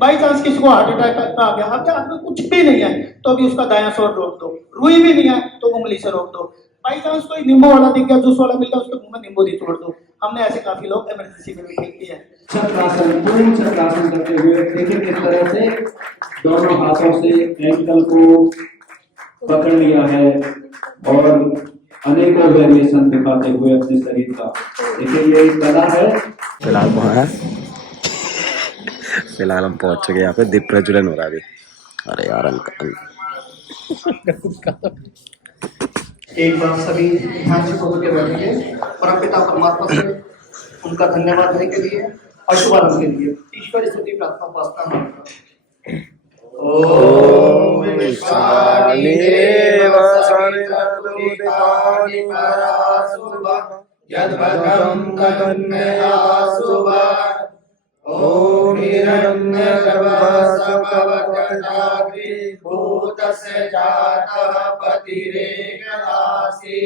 By chance किसी को heart attack आ गया, आपके हाथ में कुछ भी नहीं है तो भी उसका दायां स्वर रोक दो, रुई भी नहीं है तो उंगली से रोक दो, बाई चांस कोई नींबू वाला दिख गया, जूस वाला मिल गया, उसके मुंह में नींबू नहीं छोड़ दो। हमने ऐसे काफी लोग इमरजेंसी में भी ठीक किया है। चक्रासन, पूर्ण चक्रासन करते हुए देखिए किस तरह से दोनों हाथों से एंकल को पकड़ लिया है और अनेकों वेरिएशन दिखाते हुए अपने शरीर का। देखिए ये कला है। फिलहाल वहाँ है, फिलहाल हम पहुंच चुके यहाँ पे, दीप प्रज्वलन हो रहा है अभी। अरे यार अंकल एक बार सभी ध्यान से होकर बैठेंगे, परमपिता परमात्मा से उनका धन्यवाद देने के लिए और शुभारंभ के लिए ईश्वर स्तुति प्रार्थना उपासना मानकर। ओम विश्वानि देव सरितुदितानि परासुभा यद्भगं तन्मया शुभा। ओम हिरण्यगर्भसम्भवतजाग्रीभूतस्य जातः पतिरेकदासी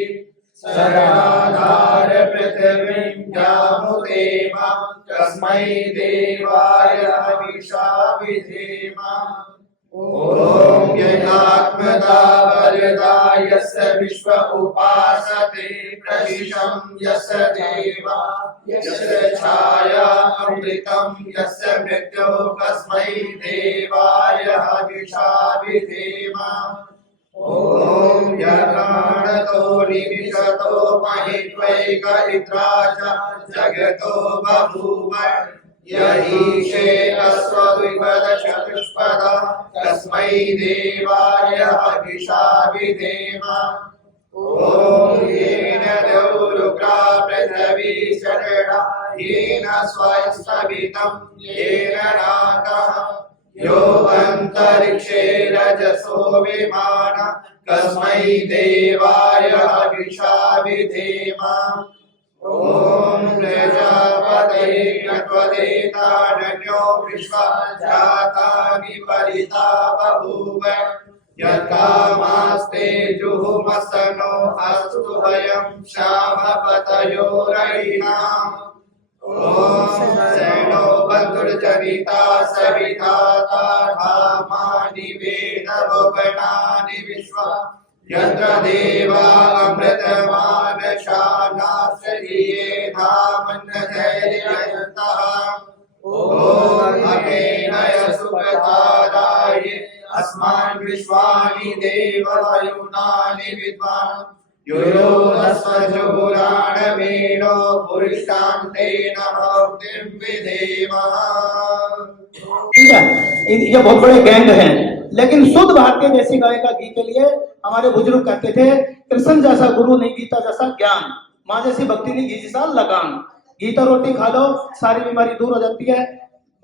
सदाधार पृथिवीं यामुदेवा तस्मै देवाय हविषा विधेम। ओम यज्ञात्मदा वरदा यस्य विश्व उपासते प्रशिशं यस्य देवा यस्य छाया अमृतं यस्य मृत्यो तस्मै देवाय हविषा विधेम। ओम यज्ञानतो निमिषतो महित्वैक इत्रा च जगतो बभूव यहीशे अस्वद्विपद चतुष्पद तस्मै देवाय हविषा विधेम। ओम येन द्यौरुग्रा पृथिवी षड्णा येन स्वस्तवितं येन नाकः यो अंतरिक्षे रजसो विमान तस्मै देवाय हविषा विधेम। ओम प्रजापते त्वदेतान्यो विश्वा जातानि परिता बभूव यत्कामास्ते जुहुमसनो अस्तु भयं श्यामपतयोरयिणाम्। ओम सेनो बन्धुर्जनिता सविताता धामानि वेद भुवनानि विश्वा यत्र देवा अमृतमान शानाश्रये धामन्नधैर्यन्तः। ओम अमेनय सुप्रधाराय अस्मान् विश्वानि देवायुनानि विद्वान् युयोरस्वजुराणमेनो पुरुषान्तेन भक्तिं विधेमः। ठीक है, ये बहुत बड़े गैंग हैं, लेकिन शुद्ध भारतीय देसी गाय का घी के लिए हमारे बुजुर्ग कहते थे कृष्ण जैसा गुरु नहीं, गीता जैसा ज्ञान, माँ जैसी भक्ति नहीं, घी जैसा लगान। गीता रोटी खा लो, सारी बीमारी दूर हो जाती है,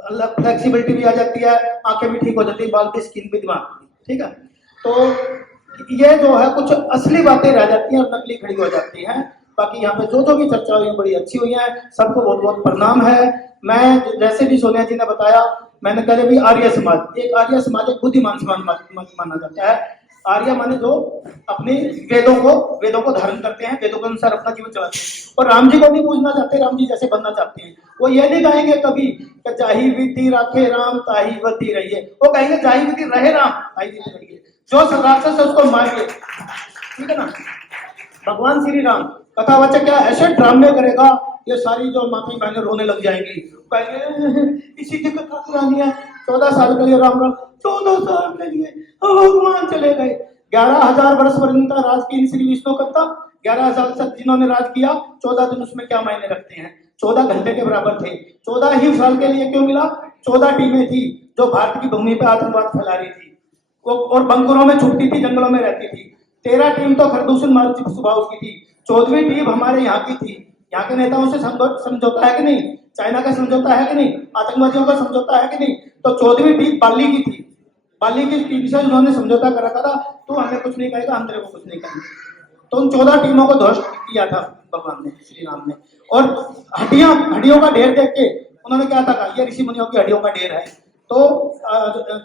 फ्लेक्सिबिलिटी भी आ जाती है, आंखें भी ठीक हो जाती है, बाल की स्किन भी दिमाग। ठीक है, तो ये जो है कुछ असली बातें रह जाती हैं और नकली खड़ी हो जाती हैं। बाकी यहाँ पे जो भी चर्चा हुई बड़ी अच्छी हुई है, सबको बहुत बहुत प्रणाम है। मैं जैसे भी सोनिया जी ने बताया, मैंने कहा भी आर्य समाज एक बुद्धिमान समाज माना जाता है। आर्य माने जो अपने वेदों को धारण करते हैं, वेदों के अनुसार अपना जीवन चलाते हैं और राम जी को नहीं पूजना चाहते, राम जी जैसे बनना चाहते हैं। वो ये नहीं कहेंगे कभी कि जाहि विधि राखे राम ताहि वति रहिए, वो कहेंगे जाहि विधि रहे राम ताहि विधि रहिए। जो राक्षस है उसको मारिए, ठीक है ना। भगवान श्री राम कथावाचक क्या ऐसे ड्रामे करेगा, ये सारी जो माता बहनें रोने लग जाएंगी, कहेंगे इसी की कथा करानी है। 14 साल के लिए राम 14 साल के लिए भगवान चले गए। 11,000 वर्ष पर्यंत राज की श्री विष्णु कथा, 11,000 तक जिन्होंने राज किया, 14 दिन उसमें क्या मायने रखते हैं? 14 घंटे के बराबर थे। 14 ही साल के लिए क्यों मिला? 14 टीमें थी जो भारत की भूमि पे आतंकवाद फैला रही थी और बंकरों में छुपती थी, जंगलों में रहती थी। 13 टीम तो खरदूषण मार्ग स्वभाव की थी, 14वीं टीम हमारे यहाँ की थी। यहाँ के नेताओं से समझौता है कि नहीं? चाइना का समझौता है कि नहीं? आतंकवादियों का समझौता है कि नहीं? तो 14वीं टीम बाली की थी, बाली की टीम से उन्होंने समझौता कर रखा था, तो हमें कुछ नहीं कहेगा, हम तेरे को कुछ नहीं कहेंगे। तो उन 14 टीमों को ध्वस्त किया था भगवान ने, श्री राम ने। और हड्डियों का ढेर देख के उन्होंने क्या था, ये ऋषि मुनियों की हड्डियों का ढेर है। तो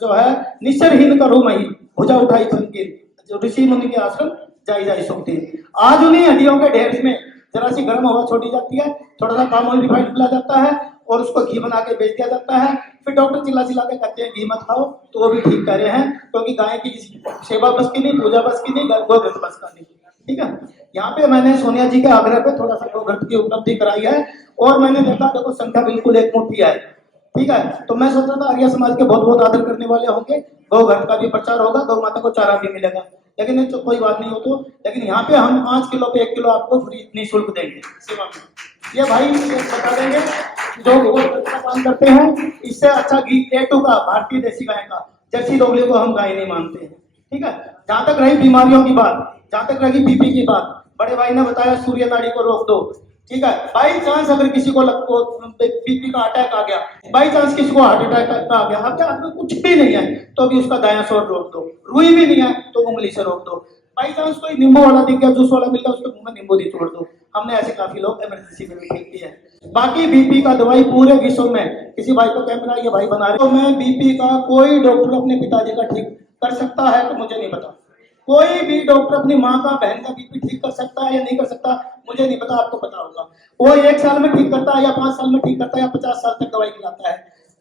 जो है निश्चरहीन करो मही भुजा उठाई संकीर्ण, जो ऋषि मुनि के आश्रम जाई सुखती। आज उन्हीं हड्डियों के ढेर में जरा सी गर्म हवा छोड़ी जाती है, थोड़ा सा पाम ऑयल रिफाइंड मिला जाता है और उसको घी बना के बेच दिया जाता है। फिर डॉक्टर चिल्ला चिल्ला के कहते हैं घी मत खाओ, तो वो भी ठीक कह रहे हैं, क्योंकि गाय की सेवा बस की नहीं, पूजा बस की नहीं, गोघृत बस का नहीं। ठीक है, यहाँ पे मैंने सोनिया जी के आग्रह पे थोड़ा सा गोघृत की उपलब्धि कराई है, और मैंने देखा देखो संख्या बिल्कुल एक मुट्ठी है। ठीक है, तो मैं सोच रहा था आर्य समाज के बहुत बहुत आदर करने वाले होंगे, गोघृत का भी प्रचार होगा, गौ माता को चारा भी मिलेगा, लेकिन ये तो कोई बात नहीं हो तो। लेकिन यहाँ पे हम 5 किलो पे 1 किलो आपको फ्री निःशुल्क देंगे सेवा में। ये भाई ये बता देंगे जो गोघृत का काम करते हैं, इससे अच्छा घी A2 का भारतीय देसी गाय का, जर्सी दोगली को हम गाय नहीं मानते हैं। ठीक है, जहाँ तक रही बीमारियों की बात, जहाँ तक रही बीपी की बात, बड़े भाई ने बताया सूर्य नाड़ी को रोक दो। ठीक है, बाई चांस अगर किसी को बीपी का अटैक आ गया, बाई चांस किसी को हार्ट अटैक आ गया, आपके हाथ में कुछ भी नहीं है तो भी उसका दायां स्वर रोक दो, रुई भी नहीं है तो उंगली से रोक दो, बाई चांस कोई नींबू वाला दिख गया, जूस वाला मिल गया, उसके मुंह में नींबू दी छोड़ दो। हमने ऐसे काफी लोग इमरजेंसी में भी ठीक किए हैं। बाकी बीपी का दवाई पूरे विश्व में, किसी भाई को कैमरा ये भाई बना रहे तो मैं बीपी का कोई डॉक्टर अपने पिताजी का ठीक कर सकता है तो मुझे नहीं पता, कोई भी डॉक्टर अपनी माँ का बहन का बीपी ठीक कर सकता है या नहीं कर सकता मुझे नहीं पता, आपको पता होगा। वो 1 साल में ठीक करता है या 5 साल में ठीक करता है या 50 साल तक दवाई खिलाता है।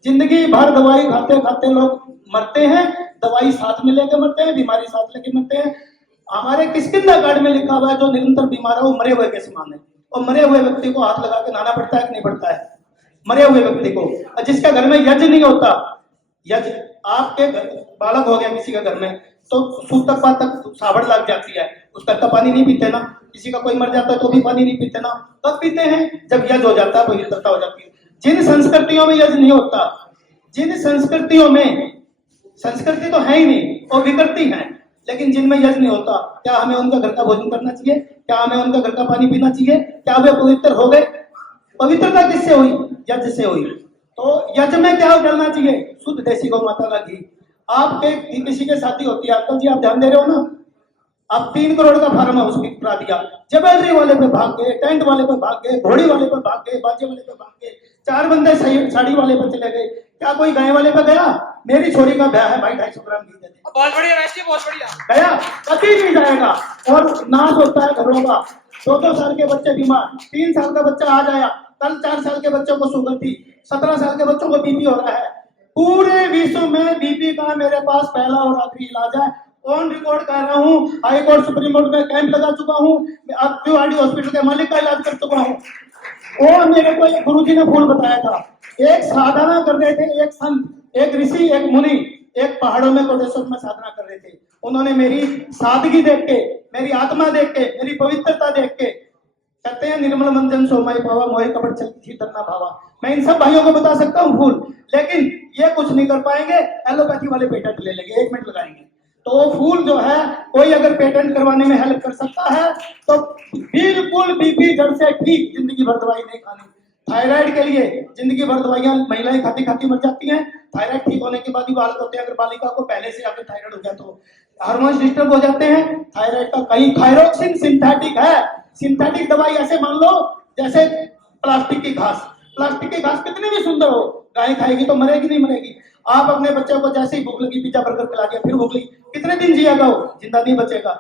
जिंदगी भर दवाई खाते खाते लोग मरते हैं, दवाई साथ में लेके मरते हैं, बीमारी साथ लेके मरते हैं। हमारे किस्किंदा कार्ड में लिखा हुआ है जो निरंतर बीमार है वो मरे हुए के समान है, और मरे हुए व्यक्ति को हाथ लगा के नहाना पड़ता है कि नहीं पड़ता है, मरे हुए व्यक्ति को। जिसके घर में यज्ञ नहीं होता, यज्ञ आपके बालक हो गया किसी के घर में तो सूतक पातक साबड़ लग जाती है, उस घर का पानी नहीं पीते ना, किसी का कोई मर जाता है तो भी पानी नहीं पीते ना, कब पीते हैं जब यज्ञ हो जाता है, पवित्रता हो जाती है। जिन संस्कृतियों में यज्ञ नहीं होता, जिन संस्कृतियों में, संस्कृति तो है ही नहीं और विकृति है, लेकिन जिनमें यज्ञ नहीं होता, क्या हमें उनका घर का भोजन करना चाहिए? क्या हमें उनका घर का पानी पीना चाहिए? क्या वे पवित्र हो गए? पवित्रता किससे हुई? यज्ञ से हुई। तो यज्ञ में क्या करना चाहिए? शुद्ध देसी गौ माता का घी। आपके किसी के साथी होती है, अंकल जी आप ध्यान दे रहे हो ना, आप 3 करोड़ का फार्म हाउस करा दिया, ज्वेलरी वाले पे भाग गए, टेंट वाले पे भाग गए, घोड़ी वाले पे भाग गए, बाजे वाले पे भाग गए, 4 बंदे साड़ी वाले पे चले गए, क्या कोई गाय वाले पे गया? मेरी छोरी का ब्याह है भाई, 250 ग्राम घी दे दे, बहुत बढ़िया वैसे, बहुत बढ़िया गया? कभी नहीं जाएगा। और नाश होता है घरों का, 2-2 साल के बच्चे बीमार, 3 साल का बच्चा आ जाया, कल 4 साल के बच्चों को शुगर थी, 17 साल के बच्चों को बीपी हो रहा है। पूरे विश्व में बीपी का मेरे पास पहला और आखिरी इलाज है, ऑन रिकॉर्ड कह रहा हूँ, हाई कोर्ट सुप्रीम कोर्ट में कैंप लगा चुका हूँ, अब QRD हॉस्पिटल के मालिक का इलाज कर चुका हूँ। और मेरे को एक गुरुजी ने फूल बताया था, एक साधना कर रहे थे, एक संत, एक ऋषि, एक मुनि, एक पहाड़ों में कोटेश्वर में साधना कर रहे थे। उन्होंने मेरी सादगी देख के, मेरी आत्मा देख के, मेरी पवित्रता देख के, कहते हैं निर्मल मंजन सोमाई पावा मोहे कपट चलती थी तरना भावा। मैं इन सब भाइयों को बता सकता हूँ फूल, लेकिन ये कुछ नहीं कर पाएंगे। एलोपैथी वाले पेटेंट ले लेंगे, 1 मिनट लगाएंगे। तो वो फूल जो है, कोई अगर पेटेंट करवाने में हेल्प कर सकता है तो बिल्कुल बीपी जड़ से ठीक, जिंदगी भर दवाई नहीं खानी। थायराइड के लिए जिंदगी भर दवाइयां महिलाएं खाती खाती मर जाती हैं, थायराइड ठीक होने के बाद ही बालक होते हैं। अगर बालिका को पहले से अगर थायराइड हो गया तो हार्मोन्स डिस्टर्ब हो जाते हैं। थायराइड का कई थायरोक्सिन सिंथेटिक है, सिंथेटिक दवाई ऐसे मान लो जैसे प्लास्टिक की घास। प्लास्टिक की घास कितनी भी सुंदर हो, गाय खाएगी तो मरेगी नहीं मरेगी। आप अपने बच्चे को जैसे ही भूख लगी पिज्जा बर्गर खिला दिया, फिर भूख लगी, कितने दिन जिएगा वो? जिंदा नहीं बचेगा।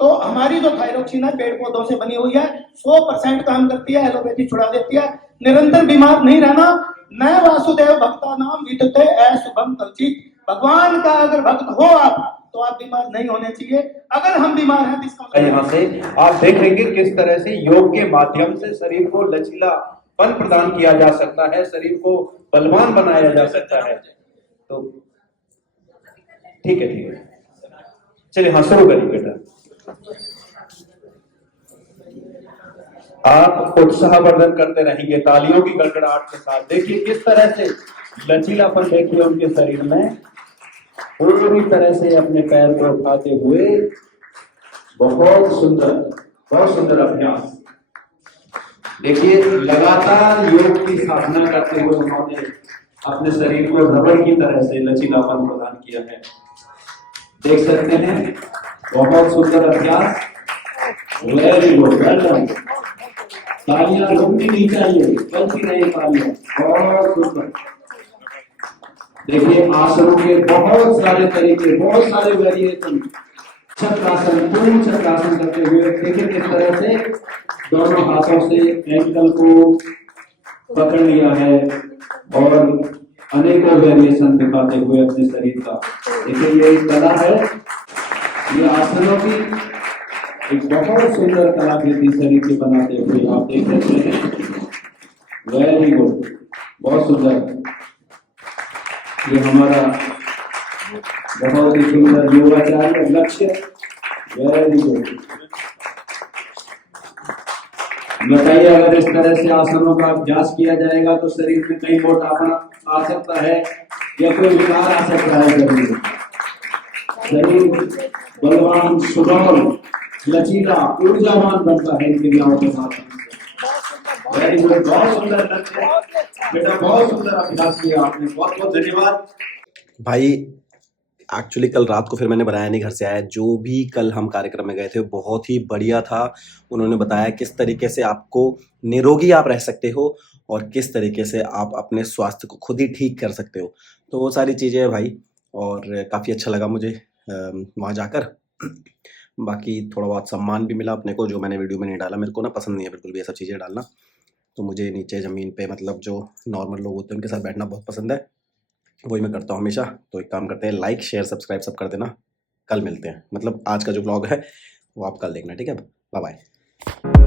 तो हमारी जो थायरोक्सिन है पेड़ पौधों से बनी हुई है, 100% काम करती है, एलोपैथी छुड़ा देती है। निरंतर बीमार नहीं रहना। नए वासुदेव भक्ता नाम विदते शुभम कवचित। भगवान का अगर भक्त हो आप तो आप बीमार नहीं होने चाहिए। अगर हम बीमार हैं तो इसका मतलब यहाँ से आप देखेंगे किस तरह से योग के माध्यम से शरीर को लचीलापन प्रदान किया जा सकता है, शरीर को बलवान बनाया जा सकता है। तो ठीक है, चलिए हाँ शुरू करिए बेटा। आप उत्साहवर्धन करते रहेंगे तालियों की गड़गड़ाहट के साथ। देखिए किस तरह से लचीलापन देखिए उनके शरीर में, पूरी तरह से अपने पैर को उठाते हुए। बहुत सुंदर अभ्यास। देखिए लगातार योग की साधना करते हुए उन्होंने अपने शरीर को रबड़ की तरह से लचीलापन प्रदान किया है। देख सकते हैं, बहुत सुंदर अभ्यास। Very good, well done. तालियां रुकनी नहीं चाहिए, चलती रहे तालियां। बहुत सुंदर। देखिए आसनों के बहुत सारे तरीके, बहुत सारे वेरिएशन। चक्रासन, पूर्ण चक्रासन करते हुए देखिए किस तरह से दोनों हाथों से एंकल को पकड़ लिया है, और अनेकों वेरिएशन दिखाते हुए अपने शरीर का। देखिए ये एक कला है, ये आसनों की एक बहुत सुंदर कलाकृति शरीर के बनाते हुए आप देख सकते हैं। वेरी गुड, बहुत सुंदर। ये हमारा बहुत ही सुंदर योगाचार्य लक्ष्य। Very good. बताइए, अगर इस तरह से आसनों का अभ्यास किया जाएगा तो शरीर में कहीं मोटापा आ सकता है या कोई विकार आ सकता है। शरीर बलवान, सुडौल, लचीला, ऊर्जावान बनता है इन क्रियाओं के साथ। वेरी गुड, बहुत सुंदर लक्ष्य बेटा, बहुत सुंदर अभ्यास किया आपने, बहुत बहुत धन्यवाद भाई। एक्चुअली कल रात को फिर मैंने बनाया नहीं, घर से आया। जो भी कल हम कार्यक्रम में गए थे बहुत ही बढ़िया था। उन्होंने बताया किस तरीके से आपको निरोगी आप रह सकते हो और किस तरीके से आप अपने स्वास्थ्य को खुद ही ठीक कर सकते हो। तो वो सारी चीज़ें हैं भाई, और काफ़ी अच्छा लगा मुझे वहाँ जाकर। बाकी थोड़ा बहुत सम्मान भी मिला अपने को, जो मैंने वीडियो में नहीं डाला। मेरे को ना पसंद नहीं है बिल्कुल भी ये सब चीज़ें डालना। तो मुझे नीचे ज़मीन पे, मतलब जो नॉर्मल लोग होते हैं उनके साथ बैठना बहुत पसंद है। वही मैं करता हूँ हमेशा। तो एक काम करते हैं, लाइक शेयर सब्सक्राइब सब कर देना। कल मिलते हैं, मतलब आज का जो ब्लॉग है वो आप कल देखना, ठीक है। Bye bye.